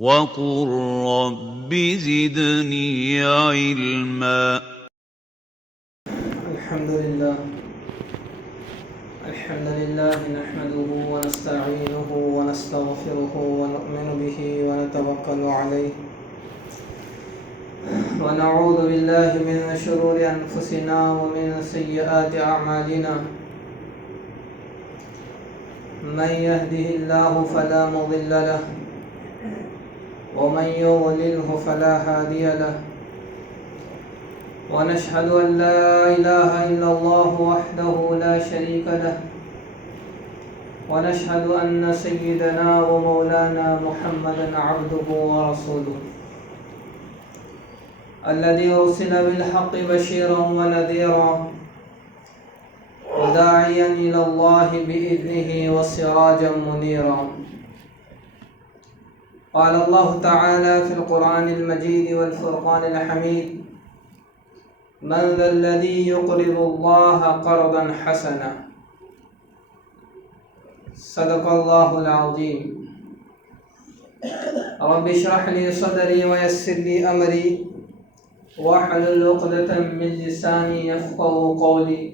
وقل رب زدني علما. الحمد لله نحمده ونستعينه ونستغفره ونؤمن به ونتوكل عليه ونعوذ بالله من شرور أنفسنا ومن سيئات أعمالنا. من يهده الله فلا مضل له ومن يضلله فلا هادي له. ونشهد أن لا إله إلا الله وحده لا شريك له. ونشهد أن سيدنا ومولانا محمدا عبده ورسوله الذي أرسل بالحق بشيرا ونذيرا وداعيا إلى الله بإذنه وسراجا منيرا. قال الله تعالى في القرآن المجيد والفرقان الحميد: من ذا الذي يقرض الله قرضا حسنا. صدق الله العظيم. رب اشرح لي صدري ويسر لي أمري واحلل عقدة من لساني يفقهوا قولي.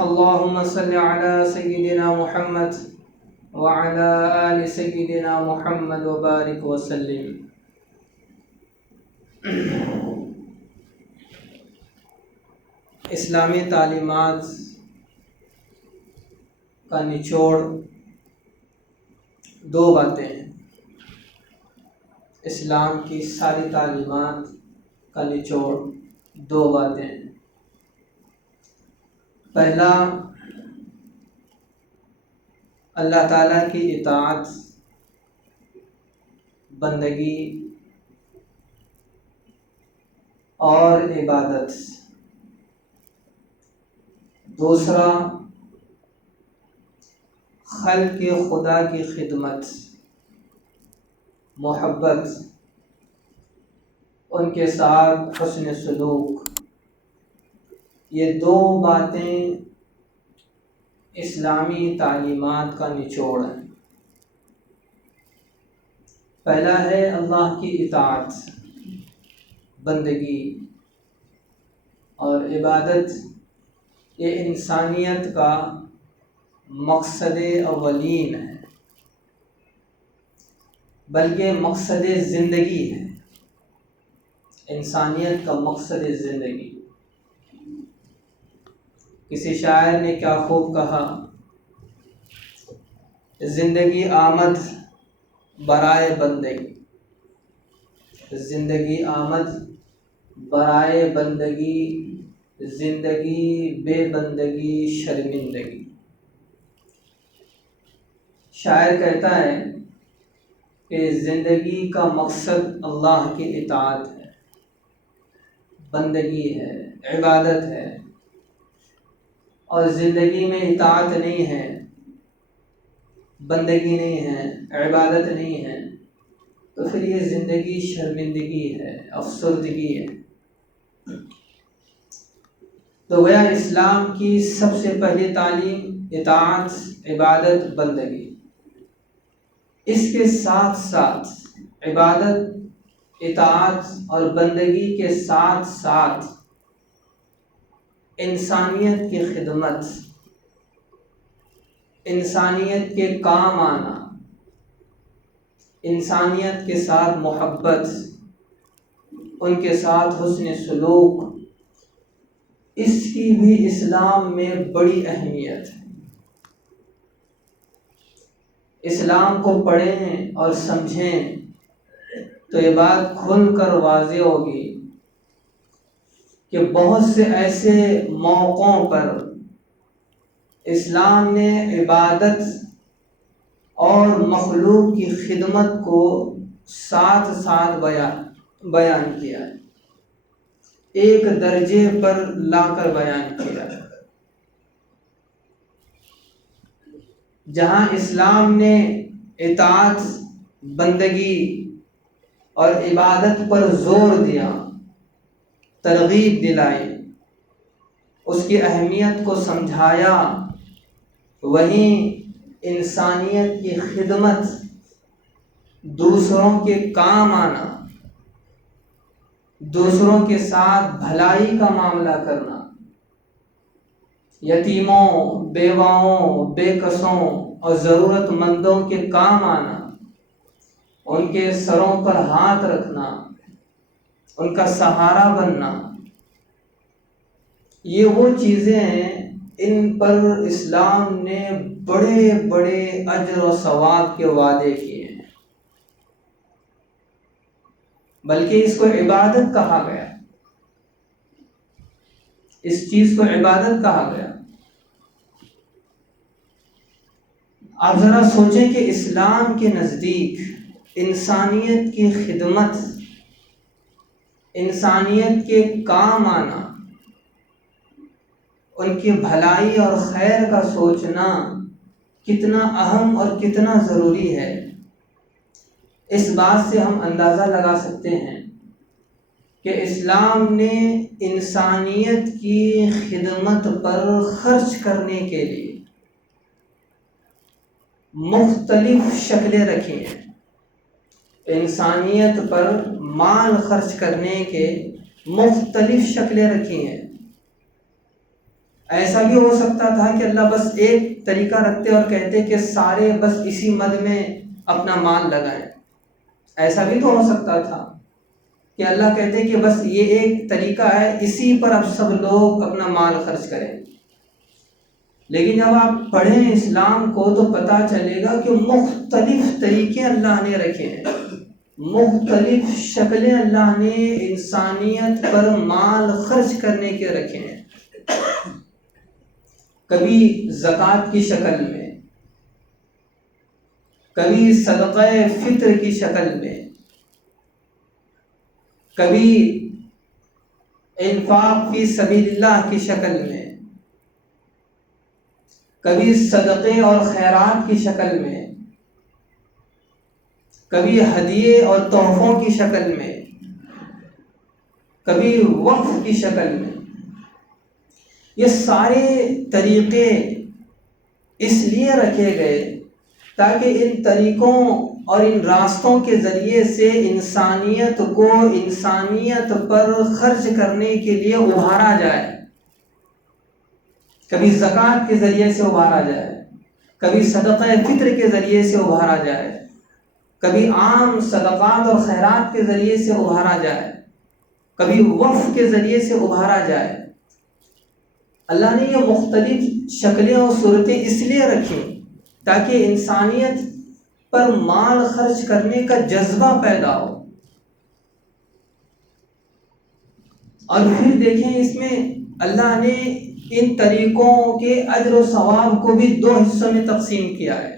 اللهم صل على سيدنا محمد وعلى آل سيدنا محمد وبارك وسلم. اسلامی تعلیمات کا نچوڑ دو باتیں ہیں. اسلام کی ساری تعلیمات کا نچوڑ دو باتیں ہیں. پہلا، اللہ تعالیٰ کی اطاعت، بندگی اور عبادت. دوسرا، خلق خدا کی خدمت، محبت، ان کے ساتھ حسن سلوک. یہ دو باتیں اسلامی تعلیمات کا نچوڑ ہیں. پہلا ہے اللہ کی اطاعت، بندگی اور عبادت. یہ انسانیت کا مقصد اولین ہے، بلکہ مقصد زندگی ہے. انسانیت کا مقصد زندگی. کسی شاعر نے کیا خوب کہا: زندگی آمد برائے بندگی، زندگی آمد برائے بندگی، زندگی بے بندگی شرمندگی. شاعر کہتا ہے کہ زندگی کا مقصد اللہ کی اطاعت ہے، بندگی ہے، عبادت ہے. اور زندگی میں اطاعت نہیں ہے، بندگی نہیں ہے، عبادت نہیں ہے، تو پھر یہ زندگی شرمندگی ہے، افسردگی ہے. تو گویا اسلام کی سب سے پہلی تعلیم اطاعت، عبادت، بندگی. اس کے ساتھ ساتھ عبادت، اطاعت اور بندگی کے ساتھ ساتھ انسانیت کی خدمت، انسانیت کے کام آنا، انسانیت کے ساتھ محبت، ان کے ساتھ حسن سلوک، اس کی بھی اسلام میں بڑی اہمیت ہے. اسلام کو پڑھیں اور سمجھیں تو یہ بات کھل کر واضح ہوگی کہ بہت سے ایسے موقعوں پر اسلام نے عبادت اور مخلوق کی خدمت کو ساتھ ساتھ بیان کیا ہے، ایک درجے پر لا کر بیان کیا ہے. جہاں اسلام نے اطاعت، بندگی اور عبادت پر زور دیا، ترغیب دلائی، اس کی اہمیت کو سمجھایا، وہیں انسانیت کی خدمت دوسروں کے کام آنا، دوسروں کے ساتھ بھلائی کا معاملہ کرنا، یتیموں، بیواؤں، بے کسوں اور ضرورت مندوں کے کام آنا، ان کے سروں پر ہاتھ رکھنا، ان کا سہارا بننا، یہ وہ چیزیں ہیں ان پر اسلام نے بڑے بڑے اجر و ثواب کے وعدے کیے ہیں، بلکہ اس کو عبادت کہا گیا، اس چیز کو عبادت کہا گیا۔ آپ ذرا سوچیں کہ اسلام کے نزدیک انسانیت کی خدمت، انسانیت کے کام آنا، ان کی بھلائی اور خیر کا سوچنا کتنا اہم اور کتنا ضروری ہے۔ اس بات سے ہم اندازہ لگا سکتے ہیں کہ اسلام نے انسانیت کی خدمت پر خرچ کرنے کے لیے مختلف شکلیں رکھی ہیں۔ انسانیت پر مال خرچ کرنے کے مختلف شکلیں رکھی ہیں۔ ایسا بھی ہو سکتا تھا کہ اللہ بس ایک طریقہ رکھتے اور کہتے کہ سارے بس اسی مد میں اپنا مال لگائیں۔ ایسا بھی تو ہو سکتا تھا کہ اللہ کہتے کہ بس یہ ایک طریقہ ہے، اسی پر اب سب لوگ اپنا مال خرچ کریں۔ لیکن جب آپ پڑھیں اسلام کو تو پتہ چلے گا کہ مختلف طریقے اللہ نے رکھے ہیں، مختلف شکلیں اللہ نے انسانیت پر مال خرچ کرنے کے رکھے ہیں۔ کبھی زکوٰۃ کی شکل میں، کبھی صدقہ فطر کی شکل میں، کبھی انفاق فی سبیل اللہ کی شکل میں، کبھی صدقے اور خیرات کی شکل میں، کبھی ہدیے اور تحفوں کی شکل میں، کبھی وقف کی شکل میں۔ یہ سارے طریقے اس لیے رکھے گئے تاکہ ان طریقوں اور ان راستوں کے ذریعے سے انسانیت کو انسانیت پر خرچ کرنے کے لیے ابھارا جائے۔ کبھی زکوٰۃ کے ذریعے سے ابھارا جائے، کبھی صدقہ فطر کے ذریعے سے ابھارا جائے، کبھی عام صدقات اور خیرات کے ذریعے سے ابھارا جائے، کبھی وقف کے ذریعے سے ابھارا جائے۔ اللہ نے یہ مختلف شکلیں اور صورتیں اس لیے رکھی تاکہ انسانیت پر مال خرچ کرنے کا جذبہ پیدا ہو۔ اور پھر دیکھیں اس میں اللہ نے ان طریقوں کے اجر و ثواب کو بھی دو حصوں میں تقسیم کیا ہے۔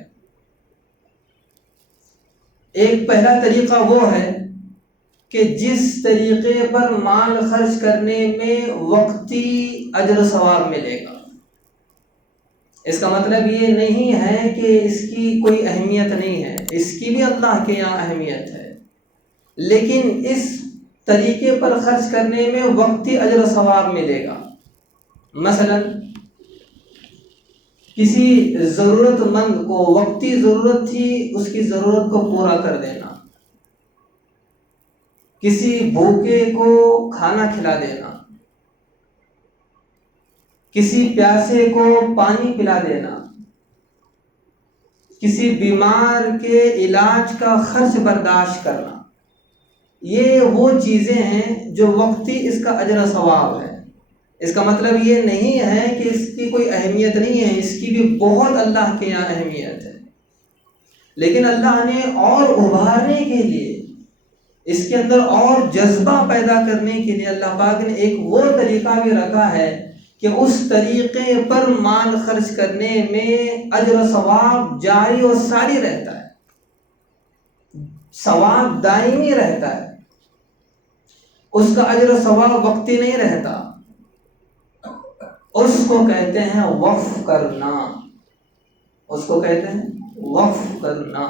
ایک پہلا طریقہ وہ ہے کہ جس طریقے پر مال خرچ کرنے میں وقتی اجر و ثواب ملے گا، اس کا مطلب یہ نہیں ہے کہ اس کی کوئی اہمیت نہیں ہے، اس کی بھی اللہ کے یہاں اہمیت ہے، لیکن اس طریقے پر خرچ کرنے میں وقتی اجر و ثواب ملے گا۔ مثلا کسی ضرورت مند کو وقتی ضرورت تھی، اس کی ضرورت کو پورا کر دینا، کسی بھوکے کو کھانا کھلا دینا، کسی پیاسے کو پانی پلا دینا، کسی بیمار کے علاج کا خرچ برداشت کرنا، یہ وہ چیزیں ہیں جو وقتی اس کا اجر و ثواب ہے۔ اس کا مطلب یہ نہیں ہے کہ اس کی کوئی اہمیت نہیں ہے، اس کی بھی بہت اللہ کے یہاں اہمیت ہے، لیکن اللہ نے اور ابھارنے کے لیے، اس کے اندر اور جذبہ پیدا کرنے کے لیے اللہ پاک نے ایک وہ طریقہ بھی رکھا ہے کہ اس طریقے پر مال خرچ کرنے میں اجر و ثواب جاری و ساری رہتا ہے، ثواب دائمی رہتا ہے، اس کا اجر و ثواب وقتی نہیں رہتا۔ اس کو کہتے ہیں وقف کرنا، اس کو کہتے ہیں وقف کرنا۔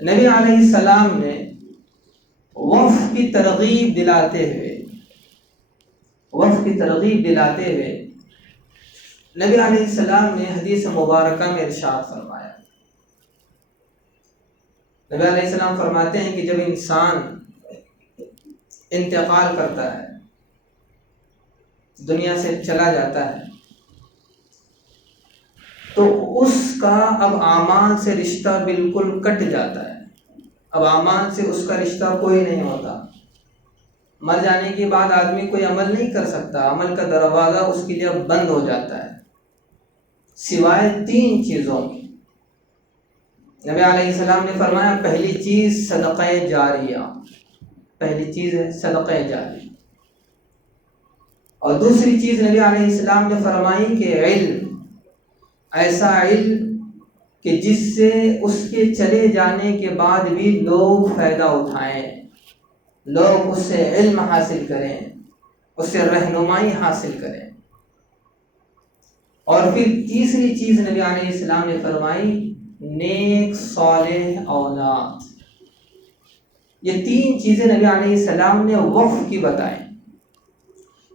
نبی علیہ السلام نے وقف کی ترغیب دلاتے ہوئے نبی علیہ السلام نے حدیث مبارکہ میں ارشاد فرمایا نبی علیہ السلام فرماتے ہیں کہ جب انسان انتقال کرتا ہے، دنیا سے چلا جاتا ہے، تو اس کا اب اعمال سے رشتہ بالکل کٹ جاتا ہے، اب اعمال سے اس کا رشتہ کوئی نہیں ہوتا۔ مر جانے کے بعد آدمی کوئی عمل نہیں کر سکتا، عمل کا دروازہ اس کے لیے اب بند ہو جاتا ہے، سوائے 3 چیزوں کی۔ نبی علیہ السلام نے فرمایا پہلی چیز صدقہ جاریہ، پہلی چیز ہے صدقہ جاریہ، اور دوسری چیز نبی علیہ السلام نے فرمائی کہ علم، ایسا علم کہ جس سے اس کے چلے جانے کے بعد بھی لوگ فائدہ اٹھائیں، لوگ اس سے علم حاصل کریں، اس سے رہنمائی حاصل کریں۔ اور پھر تیسری چیز نبی علیہ السلام نے فرمائی نیک صالح اولاد۔ یہ 3 چیزیں نبی علیہ السلام نے وقف کی بتائیں۔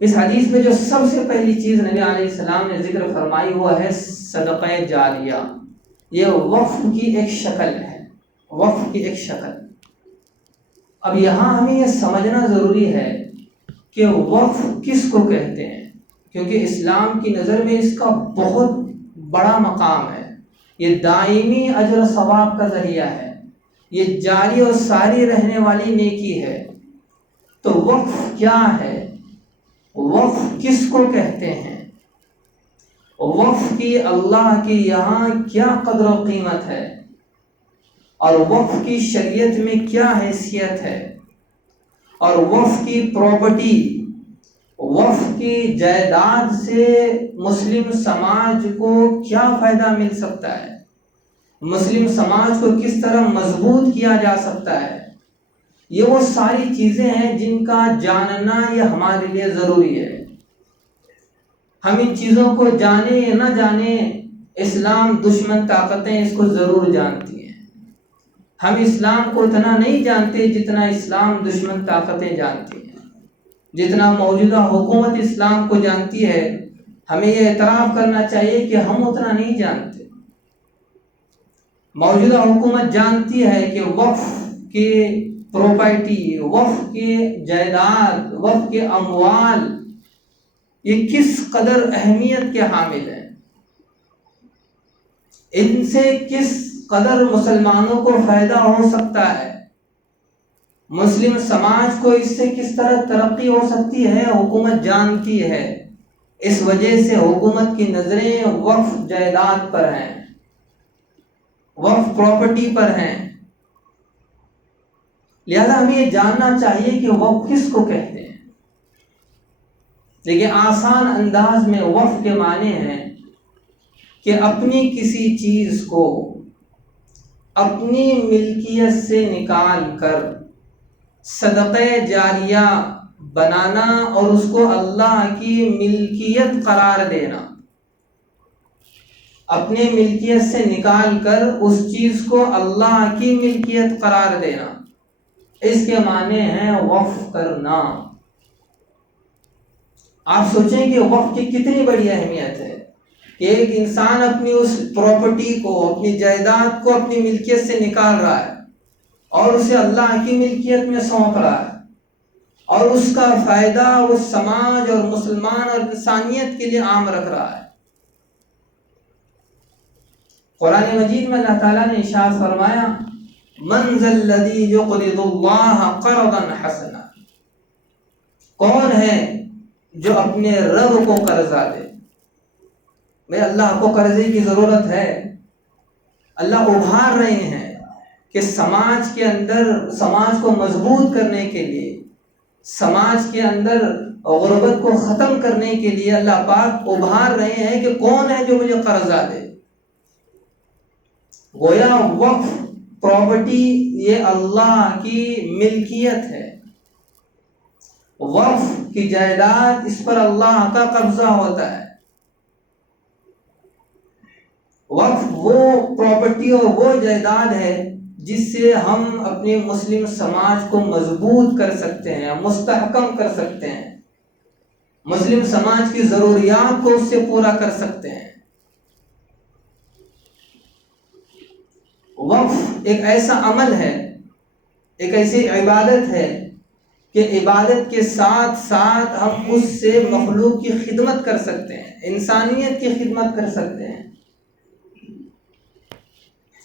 اس حدیث میں جو سب سے پہلی چیز نبی علیہ السلام نے ذکر فرمائی وہ ہے صدقہ جاریہ۔ یہ وقف کی ایک شکل ہے، وقف کی ایک شکل۔ اب یہاں ہمیں یہ سمجھنا ضروری ہے کہ وقف کس کو کہتے ہیں، کیونکہ اسلام کی نظر میں اس کا بہت بڑا مقام ہے۔ یہ دائمی اجر و ثواب کا ذریعہ ہے، یہ جاری اور ساری رہنے والی نیکی ہے۔ تو وقف کیا ہے؟ وقف کس کو کہتے ہیں؟ وقف کی اللہ کی یہاں کیا قدر و قیمت ہے، اور وقف کی شریعت میں کیا حیثیت ہے، اور وقف کی پراپرٹی، وقف کی جائیداد سے مسلم سماج کو کیا فائدہ مل سکتا ہے، مسلم سماج کو کس طرح مضبوط کیا جا سکتا ہے، یہ وہ ساری چیزیں ہیں جن کا جاننا یہ ہمارے لیے ضروری ہے۔ ہم ان چیزوں کو جانیں یا نہ جانیں، اسلام دشمن طاقتیں اس کو ضرور جانتی ہیں۔ ہم اسلام کو اتنا نہیں جانتے جتنا اسلام دشمن طاقتیں جانتی ہیں، جتنا موجودہ حکومت اسلام کو جانتی ہے۔ ہمیں یہ اعتراف کرنا چاہیے کہ ہم اتنا نہیں جانتے۔ موجودہ حکومت جانتی ہے کہ وقف کے پراپرٹی، وقف کے جائیداد، وقف کے اموال یہ کس قدر اہمیت کے حامل ہیں، ان سے کس قدر مسلمانوں کو فائدہ ہو سکتا ہے، مسلم سماج کو اس سے کس طرح ترقی ہو سکتی ہے، حکومت جانتی ہے۔ اس وجہ سے حکومت کی نظریں وقف جائیداد پر ہیں، وقف پراپرٹی پر ہیں۔ لہذا ہمیں یہ جاننا چاہیے کہ وقف کس کو کہتے ہیں۔ لیکن آسان انداز میں وقف کے معنی ہیں کہ اپنی کسی چیز کو اپنی ملکیت سے نکال کر صدقہ جاریہ بنانا اور اس کو اللہ کی ملکیت قرار دینا، اپنے ملکیت سے نکال کر اس چیز کو اللہ کی ملکیت قرار دینا، اس کے معنی ہیں وقف کرنا۔ آپ سوچیں کہ وقف کی کتنی بڑی اہمیت ہے کہ ایک انسان اپنی اس پراپرٹی کو، اپنی جائیداد کو اپنی ملکیت سے نکال رہا ہے اور اسے اللہ کی ملکیت میں سونپ رہا ہے، اور اس کا فائدہ اس سماج اور مسلمان اور انسانیت کے لیے عام رکھ رہا ہے۔ قرآن مجید میں اللہ تعالیٰ نے ارشاد فرمایا من ذا الذی یقرض اللہ قرضا حسنا، کون ہے جو اپنے رب کو قرضہ دے۔ میں اللہ کو قرضے کی ضرورت ہے۔ اللہ ابھار رہے ہیں کہ سماج کے اندر، سماج کو مضبوط کرنے کے لیے، سماج کے اندر غربت کو ختم کرنے کے لیے اللہ پاک ابھار رہے ہیں کہ کون ہے جو مجھے قرضہ دے۔ گویا وقف پراپرٹی یہ اللہ کی ملکیت ہے، وقف کی جائیداد اس پر اللہ کا قبضہ ہوتا ہے۔ وقف وہ پراپرٹی اور وہ جائیداد ہے جس سے ہم اپنے مسلم سماج کو مضبوط کر سکتے ہیں، مستحکم کر سکتے ہیں، مسلم سماج کی ضروریات کو اس سے پورا کر سکتے ہیں۔ وقف ایک ایسا عمل ہے، ایک ایسی عبادت ہے کہ عبادت کے ساتھ ساتھ ہم اس سے مخلوق کی خدمت کر سکتے ہیں، انسانیت کی خدمت کر سکتے ہیں۔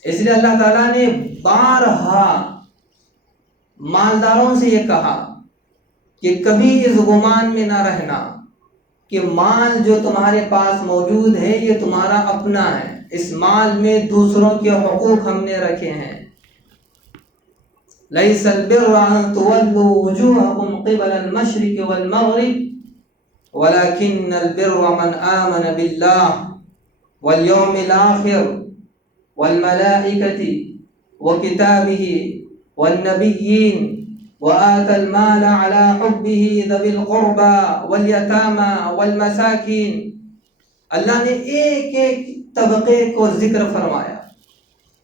اس لیے اللہ تعالیٰ نے بارہا مالداروں سے یہ کہا کہ کبھی اس گمان میں نہ رہنا کہ مال جو تمہارے پاس موجود ہے یہ تمہارا اپنا ہے، اس مال میں دوسروں کے حقوق ہم نے رکھے ہیں۔ لَيْسَ الْبِرَّ أَن تُوَلُّوا وُجُوهَكُمْ قِبَلَ الْمَشْرِقِ وَالْمَغْرِبِ وَلَكِنَّ الْبِرَّ مَنْ آمَنَ بِاللَّهِ وَالْيَوْمِ الْآخِرِ وَالْمَلَائِكَةِ وَكِتَابِهِ وَالنَّبِيِّينَ وَآتَى الْمَالَ عَلَى حُبِّهِ ذَوِي الْقُرْبَى وَالْيَتَامَى وَالْمَسَاكِينِ۔ اللہ نے ایک ایک طبقے کو ذکر فرمایا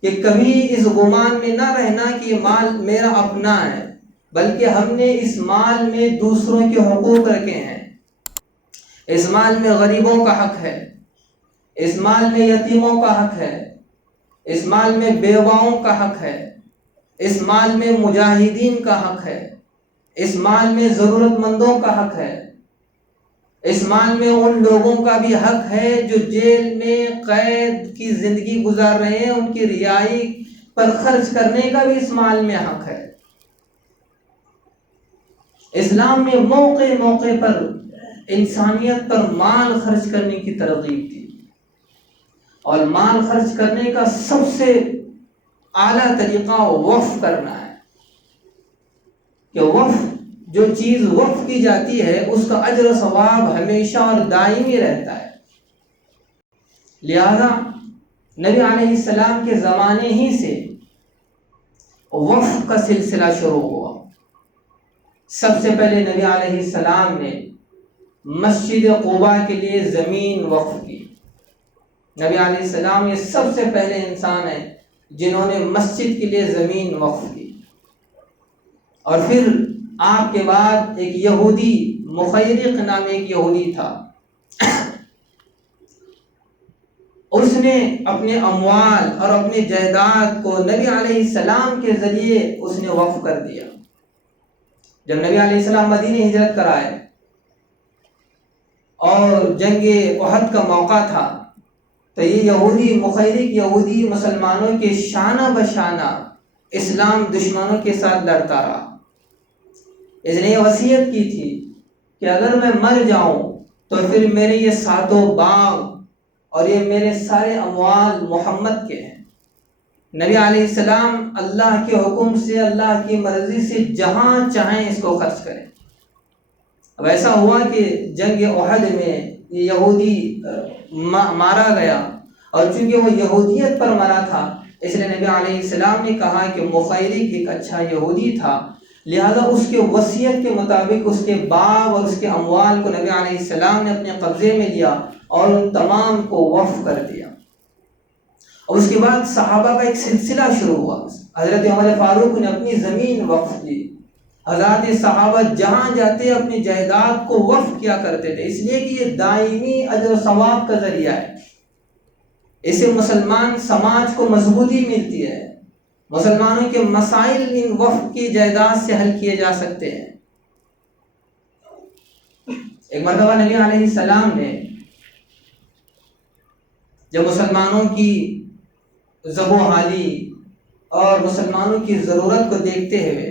کہ کبھی اس گمان میں نہ رہنا کہ یہ مال میرا اپنا ہے، بلکہ ہم نے اس مال میں دوسروں کے حقوق رکھے ہیں۔ اس مال میں غریبوں کا حق ہے، اس مال میں یتیموں کا حق ہے، اس مال میں بیواؤں کا حق ہے، اس مال میں مجاہدین کا حق ہے، اس مال میں ضرورت مندوں کا حق ہے، اس مال میں ان لوگوں کا بھی حق ہے جو جیل میں قید کی زندگی گزار رہے ہیں، ان کی رہائی پر خرچ کرنے کا بھی اس مال میں حق ہے۔ اسلام میں موقع موقع پر انسانیت پر مال خرچ کرنے کی ترغیب تھی، اور مال خرچ کرنے کا سب سے اعلیٰ طریقہ وقف کرنا ہے کہ وقف جو چیز وقف کی جاتی ہے اس کا اجر و ثواب ہمیشہ اور دائمی رہتا ہے۔ لہذا نبی علیہ السلام کے زمانے ہی سے وقف کا سلسلہ شروع ہوا۔ سب سے پہلے نبی علیہ السلام نے مسجد قباء کے لیے زمین وقف کی۔ نبی علیہ السلام یہ سب سے پہلے انسان ہیں جنہوں نے مسجد کے لیے زمین وقف کی۔ اور پھر آپ کے بعد ایک یہودی، مخیرق نام ایک یہودی تھا، اس نے اپنے اموال اور اپنی جائیداد کو نبی علیہ السلام کے ذریعے اس نے وقف کر دیا۔ جب نبی علیہ السلام مدینہ ہجرت کر آئے اور جنگ احد کا موقع تھا تو یہ یہودی، مخیرق یہودی مسلمانوں کے شانہ بشانہ اسلام دشمنوں کے ساتھ لڑتا رہا۔ اس نے یہ وصیت کی تھی کہ اگر میں مر جاؤں تو پھر میرے یہ ساتوں باغ اور یہ میرے سارے اموال محمد کے ہیں۔ نبی علیہ السلام اللہ کے حکم سے، اللہ کی مرضی سے جہاں چاہیں اس کو خرچ کریں۔ اب ایسا ہوا کہ جنگ احد میں یہ یہودی مارا گیا، اور چونکہ وہ یہودیت پر مرا تھا اس لیے نبی علیہ السلام نے کہا کہ مخیرق ایک اچھا یہودی تھا، لہذا اس کے وصیت کے مطابق اس کے باغ اور اس کے اموال کو نبی علیہ السلام نے اپنے قبضے میں لیا اور ان تمام کو وقف کر دیا۔ اور اس کے بعد صحابہ کا ایک سلسلہ شروع ہوا۔ حضرت عمر فاروق نے اپنی زمین وقف دی، حضرات صحابہ جہاں جاتے اپنی جائیداد کو وقف کیا کرتے تھے، اس لیے کہ یہ دائمی اجر و ثواب کا ذریعہ ہے۔ اسے مسلمان سماج کو مضبوطی ملتی ہے، مسلمانوں کے مسائل ان وقف کی جائیداد سے حل کیے جا سکتے ہیں۔ ایک مرتبہ نبی علیہ السلام نے جب مسلمانوں کی ذب و حالی اور مسلمانوں کی ضرورت کو دیکھتے ہوئے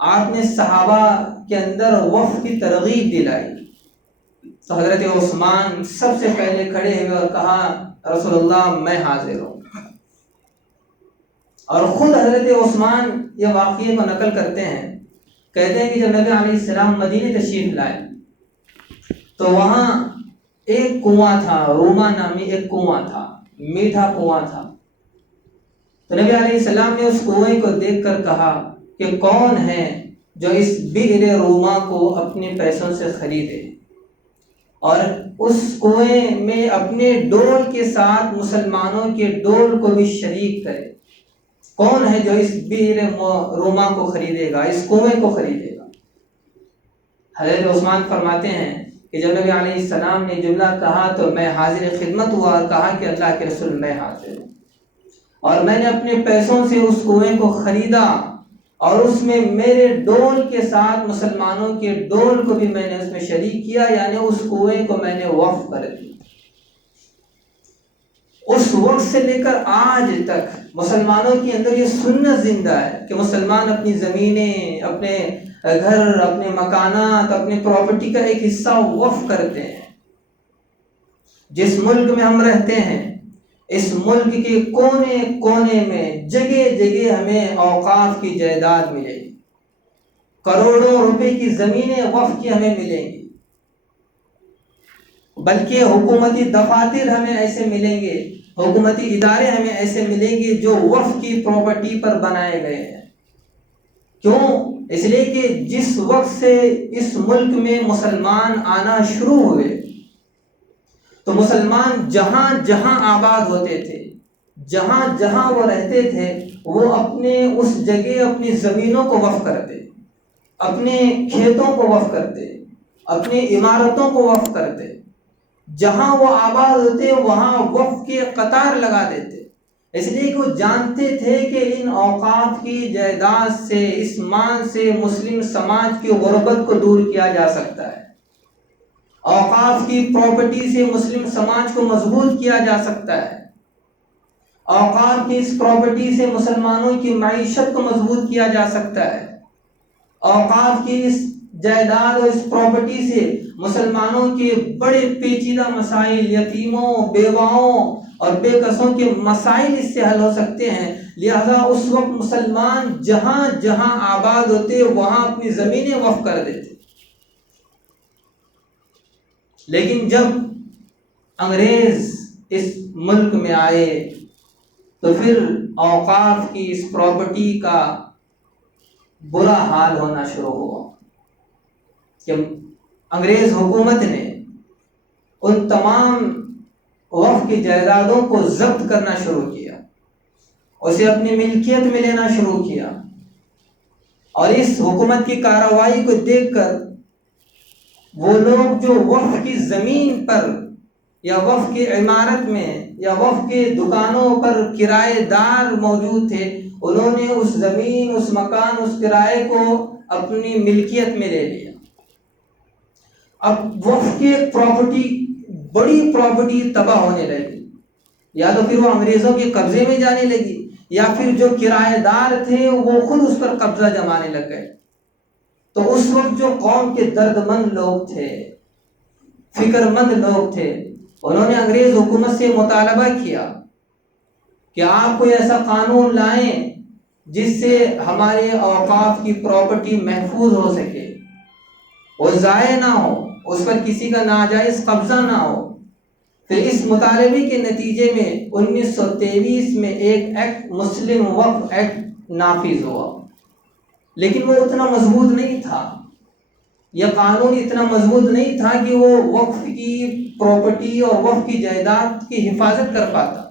آپ نے صحابہ کے اندر وقف کی ترغیب دلائی، تو حضرت عثمان سب سے پہلے کھڑے ہوئے اور کہا رسول اللہ میں حاضر ہوں۔ اور خود حضرت عثمان یہ واقعے کو نقل کرتے ہیں، کہتے ہیں کہ جب نبی علیہ السلام مدینہ تشریف لائے تو وہاں ایک کنواں تھا، روما نامی ایک کنواں تھا، میٹھا کنواں تھا۔ تو نبی علیہ السلام نے اس کنویں کو دیکھ کر کہا کہ کون ہے جو اس بئر روما کو اپنے پیسوں سے خریدے اور اس کنویں میں اپنے ڈول کے ساتھ مسلمانوں کے ڈول کو بھی شریک کرے؟ کون ہے جو اس بئر روما کو خریدے گا، اس کنویں کو خریدے گا؟ حضرت عثمان فرماتے ہیں کہ جب نبی علیہ السلام نے جملہ کہا تو میں حاضر خدمت ہوا اور کہا کہ اللہ کے رسول میں حاضر ہوں۔ اور میں نے اپنے پیسوں سے اس کنویں کو خریدا اور اس میں میرے ڈول کے ساتھ مسلمانوں کے ڈول کو بھی میں نے اس میں شریک کیا، یعنی اس کنویں کو میں نے وقف کر دیا۔ اس وقت سے لے کر آج تک مسلمانوں کے اندر یہ سنت زندہ ہے کہ مسلمان اپنی زمینیں، اپنے گھر، اپنے مکانات، اپنی پراپرٹی کا ایک حصہ وقف کرتے ہیں۔ جس ملک میں ہم رہتے ہیں، اس ملک کے کونے کونے میں جگہ جگہ ہمیں اوقاف کی جائیداد ملے گی، کروڑوں روپے کی زمینیں وقف کی ہمیں ملیں گی، بلکہ حکومتی دفاتر ہمیں ایسے ملیں گے، حکومتی ادارے ہمیں ایسے ملیں گے جو وقف کی پراپرٹی پر بنائے گئے ہیں۔ کیوں؟ اس لیے کہ جس وقت سے اس ملک میں مسلمان آنا شروع ہوئے تو مسلمان جہاں جہاں آباد ہوتے تھے، جہاں جہاں وہ رہتے تھے، وہ اپنے اس جگہ اپنی زمینوں کو وقف کرتے، اپنے کھیتوں کو وقف کرتے، اپنی عمارتوں کو وقف کرتے، جہاں وہ آباد ہوتے وہاں وقف کے قطار لگا دیتے، اس لیے کہ وہ جانتے تھے کہ ان اوقاف کی جائیداد سے، اس مال سے مسلم سماج کی غربت کو دور کیا جا سکتا ہے، اوقاف کی پراپرٹی سے مسلم سماج کو مضبوط کیا جا سکتا ہے، اوقاف کی اس پراپرٹی سے مسلمانوں کی معیشت کو مضبوط کیا جا سکتا ہے، اوقاف کی اس جائیداد اور اس پراپرٹی سے مسلمانوں کے بڑے پیچیدہ مسائل، یتیموں، بیواؤں اور بے کسوں کے مسائل اس سے حل ہو سکتے ہیں۔ لہذا اس وقت مسلمان جہاں جہاں آباد ہوتے وہاں اپنی زمینیں وقف کر دیتے۔ لیکن جب انگریز اس ملک میں آئے تو پھر اوقاف کی اس پراپرٹی کا برا حال ہونا شروع ہوا کہ انگریز حکومت نے ان تمام وقف کی جائیدادوں کو ضبط کرنا شروع کیا، اسے اپنی ملکیت میں لینا شروع کیا، اور اس حکومت کی کارروائی کو دیکھ کر وہ لوگ جو وقف کی زمین پر یا وقف کی عمارت میں یا وقف کے دکانوں پر کرایہ دار موجود تھے، انہوں نے اس زمین، اس مکان، اس کرائے کو اپنی ملکیت میں لے لیا۔ اب وقف کی ایک پراپرٹی، بڑی پراپرٹی تباہ ہونے لگی، یا تو پھر وہ انگریزوں کے قبضے میں جانے لگی، یا پھر جو کرایہ دار تھے وہ خود اس پر قبضہ جمانے لگ گئے۔ تو اس وقت جو قوم کے درد مند لوگ تھے، فکر مند لوگ تھے، انہوں نے انگریز حکومت سے مطالبہ کیا کہ آپ کوئی ایسا قانون لائیں جس سے ہمارے اوقاف کی پراپرٹی محفوظ ہو سکے، وہ ضائع نہ ہو، اس پر کسی کا ناجائز قبضہ نہ ہو۔ پھر اس مطالبے کے نتیجے میں 1923 میں ایک ایکٹ، مسلم وقف ایکٹ نافذ ہوا، لیکن وہ اتنا مضبوط نہیں تھا، یہ قانون اتنا مضبوط نہیں تھا کہ وہ وقف کی پراپرٹی اور وقف کی جائیداد کی حفاظت کر پاتا۔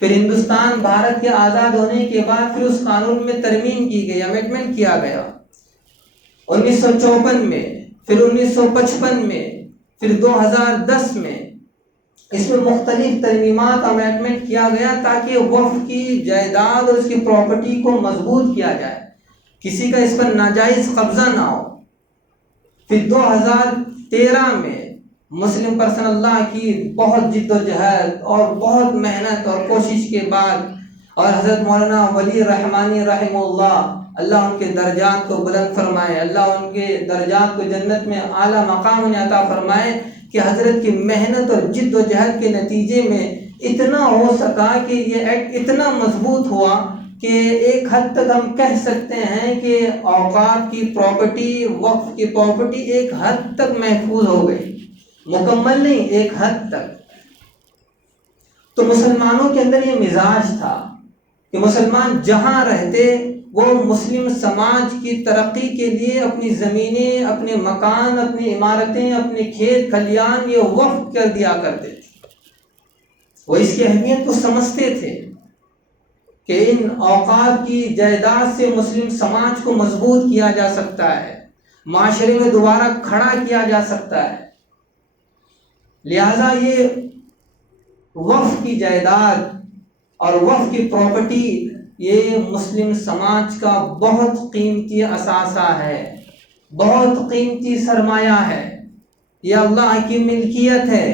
پھر ہندوستان بھارت کے آزاد ہونے کے بعد پھر اس قانون میں ترمیم کی گئی، امینڈمنٹ کیا گیا 1954 میں، پھر 1955 میں، پھر 2010 میں، اس میں مختلف ترمیمات، امینڈمنٹ کیا گیا تاکہ وقف کی جائیداد اور اس کی پراپرٹی کو مضبوط کیا جائے، کسی کا اس پر ناجائز قبضہ نہ ہو۔ پھر 2013 میں مسلم پرسنل لاء کی بہت جد و جہد اور بہت محنت اور کوشش کے بعد، اور حضرت مولانا ولی رحمانی رحمہ اللہ ان کے درجات کو بلند فرمائے، اللہ ان کے درجات کو جنت میں اعلیٰ مقام انہیں عطا فرمائے، کہ حضرت کی محنت اور جد و جہد کے نتیجے میں اتنا ہو سکا کہ یہ ایکٹ اتنا مضبوط ہوا کہ ایک حد تک ہم کہہ سکتے ہیں کہ اوقاف کی پراپرٹی، وقف کی پراپرٹی ایک حد تک محفوظ ہو گئی، مکمل نہیں، ایک حد تک۔ تو مسلمانوں کے اندر یہ مزاج تھا کہ مسلمان جہاں رہتے وہ مسلم سماج کی ترقی کے لیے اپنی زمینیں، اپنے مکان، اپنی عمارتیں، اپنے کھیت کھلیان یہ وقف کر دیا کرتے تھے۔ وہ اس کی اہمیت کو سمجھتے تھے کہ ان اوقاف کی جائیداد سے مسلم سماج کو مضبوط کیا جا سکتا ہے، معاشرے میں دوبارہ کھڑا کیا جا سکتا ہے۔ لہذا یہ وقف کی جائیداد اور وقف کی پراپرٹی یہ مسلم سماج کا بہت قیمتی اثاثہ ہے، بہت قیمتی سرمایہ ہے، یہ اللہ کی ملکیت ہے۔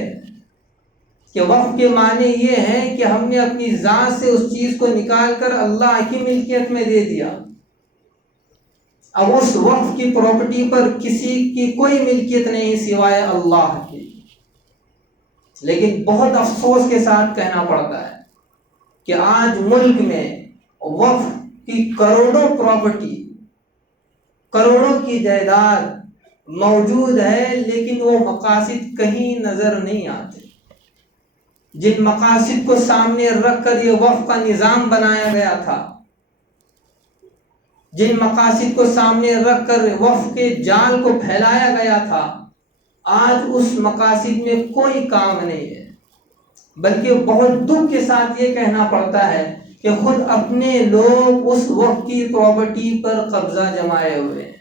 کہ وقف کے معنی یہ ہے کہ ہم نے اپنی ذات سے اس چیز کو نکال کر اللہ کی ملکیت میں دے دیا۔ اب اس وقف کی پراپرٹی پر کسی کی کوئی ملکیت نہیں سوائے اللہ کی۔ لیکن بہت افسوس کے ساتھ کہنا پڑتا ہے کہ آج ملک میں وقف کی کروڑوں پراپرٹی، کروڑوں کی جائیداد موجود ہے، لیکن وہ مقاصد کہیں نظر نہیں آتے۔ جن مقاصد کو سامنے رکھ کر یہ وقف کا نظام بنایا گیا تھا، جن مقاصد کو سامنے رکھ کر وقف کے جال کو پھیلایا گیا تھا، آج اس مقاصد میں کوئی کام نہیں ہے۔ بلکہ بہت دکھ کے ساتھ یہ کہنا پڑتا ہے کہ خود اپنے لوگ اس وقف کی پراپرٹی پر قبضہ جمائے ہوئے ہیں۔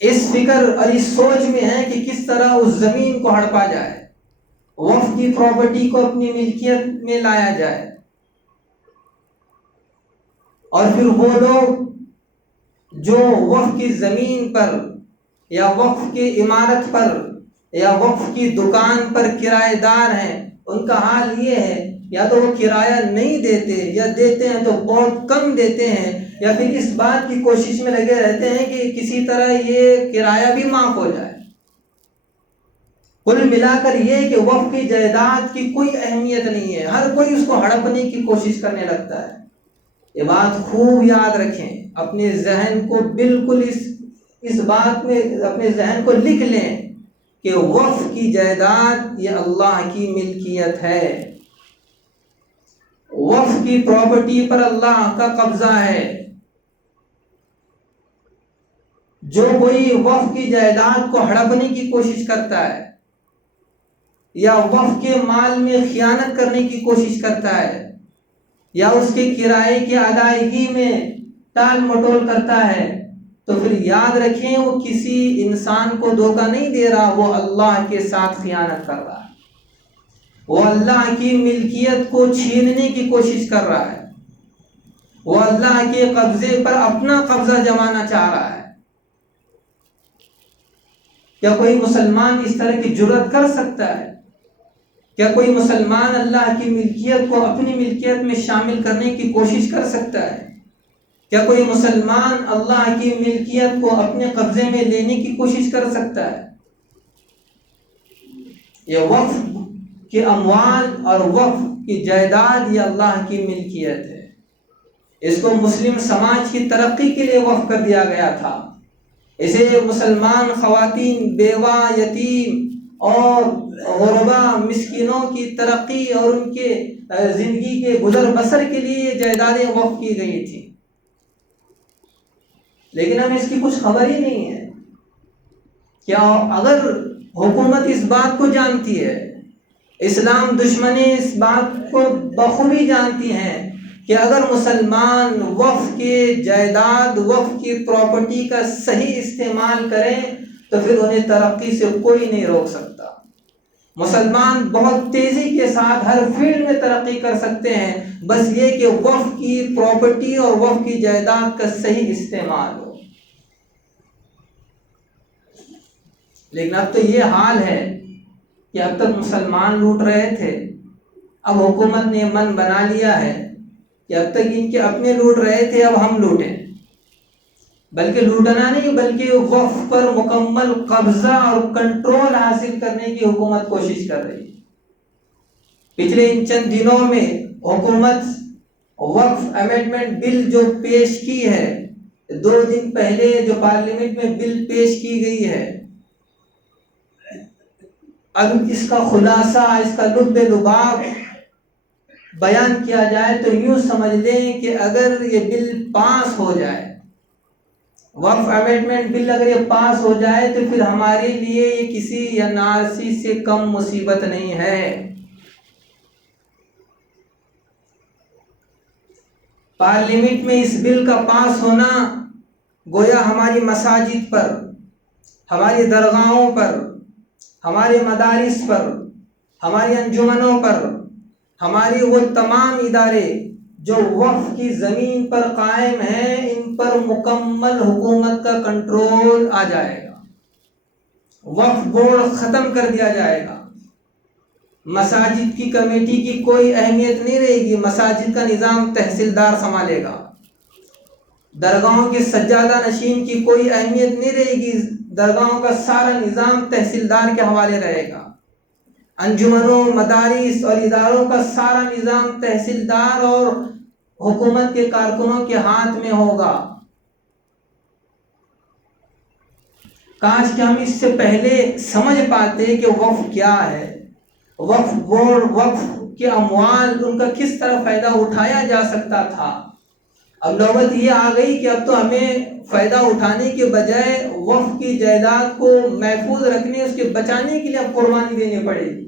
اس فکر اور اس سوچ میں ہے کہ کس طرح اس زمین کو ہڑپا جائے، وقف کی پراپرٹی کو اپنی ملکیت میں لایا جائے، اور پھر وہ لوگ جو وقف کی زمین پر یا وقف کی عمارت پر یا وقف کی دکان پر کرایہ دار ہیں، ان کا حال یہ ہے یا تو وہ کرایہ نہیں دیتے، یا دیتے ہیں تو بہت کم دیتے ہیں، یا پھر اس بات کی کوشش میں لگے رہتے ہیں کہ کسی طرح یہ کرایہ بھی معاف ہو جائے۔ کل ملا کر یہ کہ وقف کی جائیداد کی کوئی اہمیت نہیں ہے، ہر کوئی اس کو ہڑپنے کی کوشش کرنے لگتا ہے۔ یہ بات خوب یاد رکھیں، اپنے ذہن کو بالکل اس بات میں اپنے ذہن کو لکھ لیں کہ وقف کی جائیداد یہ اللہ کی ملکیت ہے، وقف کی پراپرٹی پر اللہ کا قبضہ ہے۔ جو کوئی وقف کی جائیداد کو ہڑپنے کی کوشش کرتا ہے یا وقف کے مال میں خیانت کرنے کی کوشش کرتا ہے یا اس کے کرائے کی ادائیگی میں ٹال مٹول کرتا ہے، تو پھر یاد رکھیں وہ کسی انسان کو دھوکہ نہیں دے رہا، وہ اللہ کے ساتھ خیانت کر رہا ہے، وہ اللہ کی ملکیت کو چھیننے کی کوشش کر رہا ہے، وہ اللہ کے قبضے پر اپنا قبضہ جمانا چاہ رہا ہے۔ کیا کوئی مسلمان اس طرح کی جرات کر سکتا ہے؟ کیا کوئی مسلمان اللہ کی ملکیت کو اپنی ملکیت میں شامل کرنے کی کوشش کر سکتا ہے؟ کیا کوئی مسلمان اللہ کی ملکیت کو اپنے قبضے میں لینے کی کوشش کر سکتا ہے؟ یہ وقف کے اموال اور وقف کی جائیداد یہ اللہ کی ملکیت ہے۔ اس کو مسلم سماج کی ترقی کے لیے وقف کر دیا گیا تھا۔ اسے مسلمان خواتین، بیوہ، یتیم اور غربا مسکینوں کی ترقی اور ان کے زندگی کے گزر بسر کے لیے یہ جائیدادیں وقف کی گئی تھی، لیکن ہمیں اس کی کچھ خبر ہی نہیں ہے۔ کیا اگر حکومت اس بات کو جانتی ہے، اسلام دشمنی اس بات کو بخوبی جانتی ہیں کہ اگر مسلمان وقف کے جائیداد، وقف کی پراپرٹی کا صحیح استعمال کریں تو پھر انہیں ترقی سے کوئی نہیں روک سکتا۔ مسلمان بہت تیزی کے ساتھ ہر فیلڈ میں ترقی کر سکتے ہیں، بس یہ کہ وقف کی پراپرٹی اور وقف کی جائیداد کا صحیح استعمال ہو۔ لیکن اب تو یہ حال ہے کہ اب تک مسلمان لوٹ رہے تھے، اب حکومت نے من بنا لیا ہے کہ اب تک ان کے اپنے لوٹ رہے تھے، اب ہم لوٹیں۔ بلکہ لوٹنا نہیں، بلکہ وقف پر مکمل قبضہ اور کنٹرول حاصل کرنے کی حکومت کوشش کر رہی ہے۔ پچھلے ان چند دنوں میں حکومت وقف امینڈمنٹ بل جو پیش کی ہے، 2 دن پہلے جو پارلیمنٹ میں بل پیش کی گئی ہے، اب اس کا خلاصہ، اس کا لب لباب بیان کیا جائے تو یوں سمجھ لیں کہ اگر یہ بل پاس ہو جائے، وقف امینڈمنٹ بل اگر یہ پاس ہو جائے تو پھر ہمارے لیے یہ کسی NRC سے کم مصیبت نہیں ہے۔ پارلیمنٹ میں اس بل کا پاس ہونا گویا ہماری مساجد پر، ہماری درگاہوں پر، ہمارے مدارس پر، ہماری انجمنوں پر، ہماری وہ تمام ادارے جو وقف کی زمین پر قائم ہیں ان پر مکمل حکومت کا کنٹرول آ جائے گا، وقف بورڈ ختم کر دیا جائے گا، مساجد کی کمیٹی کی کوئی اہمیت نہیں رہے گی، مساجد کا نظام تحصیلدار سنبھالے گا، درگاہوں کے سجادہ نشین کی کوئی اہمیت نہیں رہے گی، درگاہوں کا سارا نظام تحصیلدار کے حوالے رہے گا، انجمنوں، مدارس اور اداروں کا سارا نظام تحصیلدار اور حکومت کے کارکنوں کے ہاتھ میں ہوگا۔ کاش کہ ہم اس سے پہلے سمجھ پاتے کہ وقف کیا ہے، وقف بورڈ، وقف کے اموال، ان کا کس طرح فائدہ اٹھایا جا سکتا تھا۔ اب نوبت یہ آ گئی کہ اب تو ہمیں فائدہ اٹھانے کے بجائے وقف کی جائیداد کو محفوظ رکھنے، اس کے بچانے کے لیے اب قربانی دینی پڑے گی۔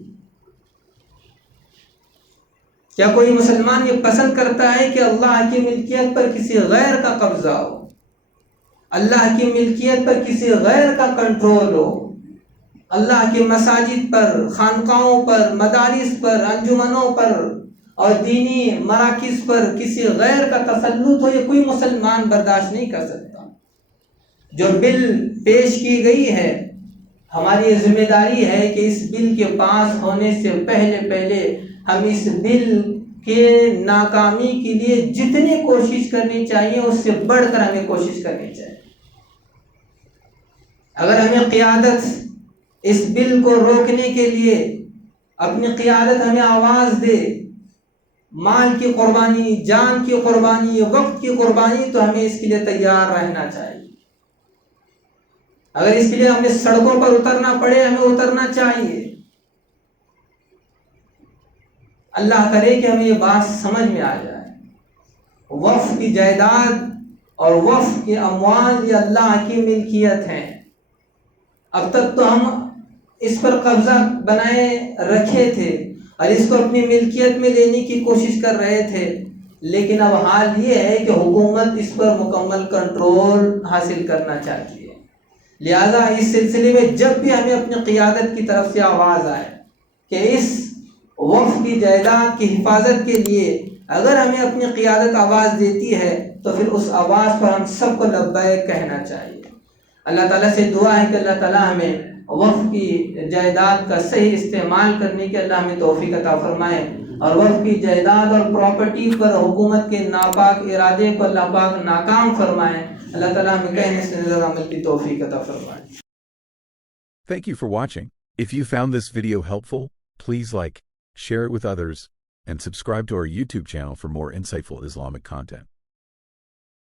کیا کوئی مسلمان یہ پسند کرتا ہے کہ اللہ کی ملکیت پر کسی غیر کا قبضہ ہو، اللہ کی ملکیت پر کسی غیر کا کنٹرول ہو، اللہ کے مساجد پر، خانقاہوں پر، مدارس پر، انجمنوں پر اور دینی مراکز پر کسی غیر کا تسلط ہو؟ یہ کوئی مسلمان برداشت نہیں کر سکتا۔ جو بل پیش کی گئی ہے، ہماری ذمہ داری ہے کہ اس بل کے پاس ہونے سے پہلے ہم اس بل کے ناکامی کے لیے جتنی کوشش کرنی چاہیے اس سے بڑھ کر ہمیں کوشش کرنی چاہیے۔ اگر ہمیں قیادت اس بل کو روکنے کے لیے اپنی قیادت ہمیں آواز دے، مال کی قربانی، جان کی قربانی، وقت کی قربانی، تو ہمیں اس کے لیے تیار رہنا چاہیے۔ اگر اس کے لیے ہمیں سڑکوں پر اترنا پڑے، ہمیں اترنا چاہیے۔ اللہ کرے کہ ہمیں یہ بات سمجھ میں آ جائے، وقف کی جائیداد اور وقف کے اموال یہ اللہ کی ملکیت ہیں۔ اب تک تو ہم اس پر قبضہ بنائے رکھے تھے اور اس کو اپنی ملکیت میں لینے کی کوشش کر رہے تھے، لیکن اب حال یہ ہے کہ حکومت اس پر مکمل کنٹرول حاصل کرنا چاہتی ہے۔ لہذا اس سلسلے میں جب بھی ہمیں اپنی قیادت کی طرف سے آواز آئے کہ اس وقف کی جائیداد کی حفاظت کے لیے اگر ہمیں اپنی قیادت آواز دیتی ہے تو پھر اس آواز پر ہم سب کو لبیک کہنا چاہیے۔ اللہ تعالیٰ سے دعا ہے کہ اللہ تعالیٰ ہمیں وقف کی جائیداد کا صحیح استعمال کرنے کے اللہ ہمیں توفیق عطا فرمائے، اور وقف کی جائیداد اور پراپرٹی پر حکومت کے ناپاک ارادے کو اللہ پاک ناکام فرمائے۔ اللہ تعالیٰ ہمیں کہنے سے زیادہ عمل کی توفیق عطا فرمائے۔ Thank you for watching. If you found this video helpful, please like, share it with others, and subscribe to our YouTube channel for more insightful Islamic content.